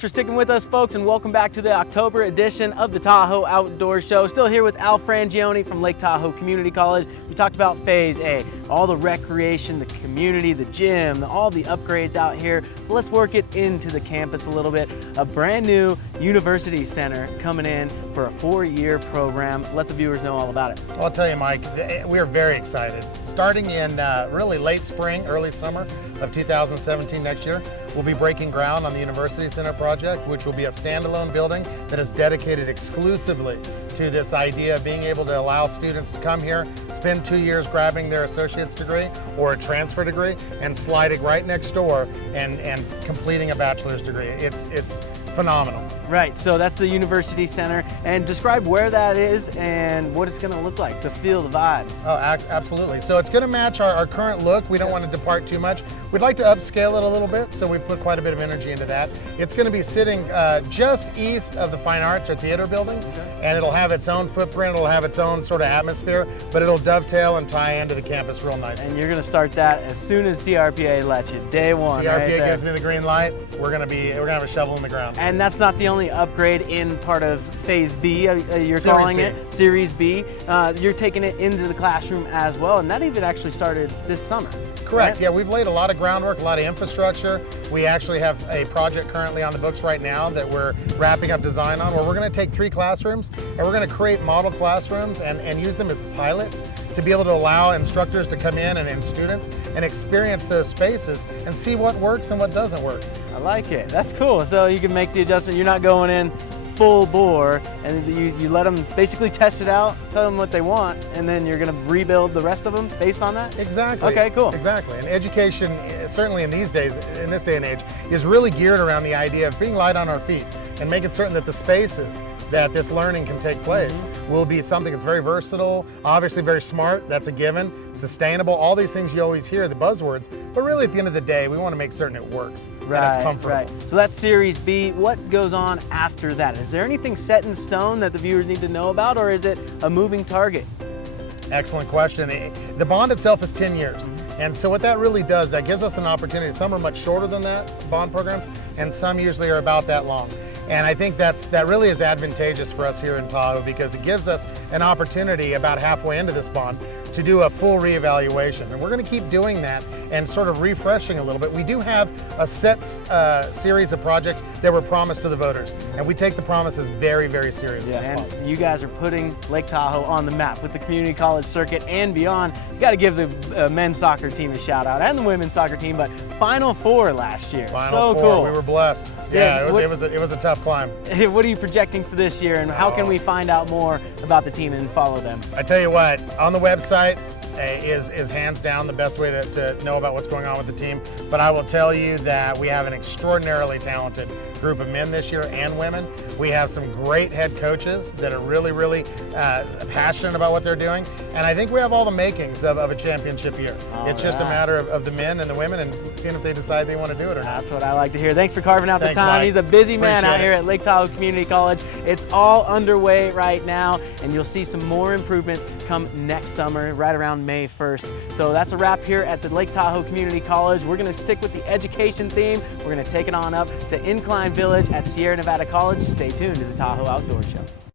Thanks for sticking with us, folks, and welcome back to the October edition of the Tahoe Outdoor Show. Still here with Al Frangione from Lake Tahoe Community College. We talked about Phase A, all the recreation, the community, the gym, all the upgrades out here. But let's work it into the campus a little bit. A brand new university center coming in for a 4-year program. Let the viewers know all about it. Well, I'll tell you, Mike, we are very excited. Starting in really late spring, early summer of 2017 next year, we'll be breaking ground on the University Center project, which will be a standalone building that is dedicated exclusively to this idea of being able to allow students to come here, spend 2 years grabbing their associate's degree or a transfer degree and sliding right next door and completing a bachelor's degree. It's phenomenal. Right, so that's the University Center. And describe where that is and what it's going to look like, the feel, the vibe. Oh, absolutely. So it's going to match our current look. We don't want to depart too much. We'd like to upscale it a little bit, so we put quite a bit of energy into that. It's going to be sitting just east of the Fine Arts or Theater building, and it'll have its own footprint, it'll have its own sort of atmosphere, but it'll dovetail and tie into the campus real nicely. And you're going to start that as soon as TRPA lets you, day one. TRPA gives me the green light, we're going to have a shovel in the ground. And that's not the only upgrade in part of Phase B, you're calling it, Series B. You're taking it into the classroom as well, and that even actually started this summer. Correct, right? yeah, we've laid a lot of groundwork, a lot of infrastructure. We actually have a project currently on the books right now that we're wrapping up design on, where we're going to take 3 classrooms and we're going to create model classrooms and use them as pilots to be able to allow instructors to come in and students and experience those spaces and see what works and what doesn't work. I like it. That's cool. So you can make the adjustment. You're not going in full bore, and you let them basically test it out, tell them what they want, and then you're going to rebuild the rest of them based on that? Exactly. Okay, cool. Exactly. And education, certainly in these days, in this day and age, is really geared around the idea of being light on our feet and making certain that the spaces that this learning can take place will be something that's very versatile, obviously very smart, that's a given, sustainable, all these things you always hear, the buzzwords, but really at the end of the day, we want to make certain it works, and it's comfortable. Right. So that's Series B. What goes on after that? Is there anything set in stone that the viewers need to know about, or is it a moving target? Excellent question. The bond itself is 10 years. And so what that really does, that gives us an opportunity. Some are much shorter than that, bond programs, and some usually are about that long. And I think that really is advantageous for us here in Tahoe, because it gives us an opportunity about halfway into this bond to do a full reevaluation. And we're going to keep doing that and sort of refreshing a little bit. We do have a set series of projects that were promised to the voters, and we take the promises very, very seriously. Yeah, and you guys are putting Lake Tahoe on the map with the community college circuit and beyond. You got to give the men's soccer team a shout out, and the women's soccer team, but Final Four last year. Final Four, cool. We were blessed. Yeah, it was a tough climb. What are you projecting for this year, and how can we find out more about the team and follow them? I tell you what, on the website is hands down the best way to know about what's going on with the team. But I will tell you that we have an extraordinarily talented group of men this year and women. We have some great head coaches that are really, really passionate about what they're doing. And I think we have all the makings of a championship year. It's just a matter of the men and the women and seeing if they decide they want to do it or not. That's what I like to hear. Thanks for carving out the time. Mike. He's a busy man Appreciate out here at Lake Tahoe Community College. It's all underway right now, and you'll see some more improvements come next summer, right around May 1st. So that's a wrap here at the Lake Tahoe Community College. We're going to stick with the education theme. We're going to take it on up to Incline Village at Sierra Nevada College. Stay tuned to the Tahoe Outdoor Show.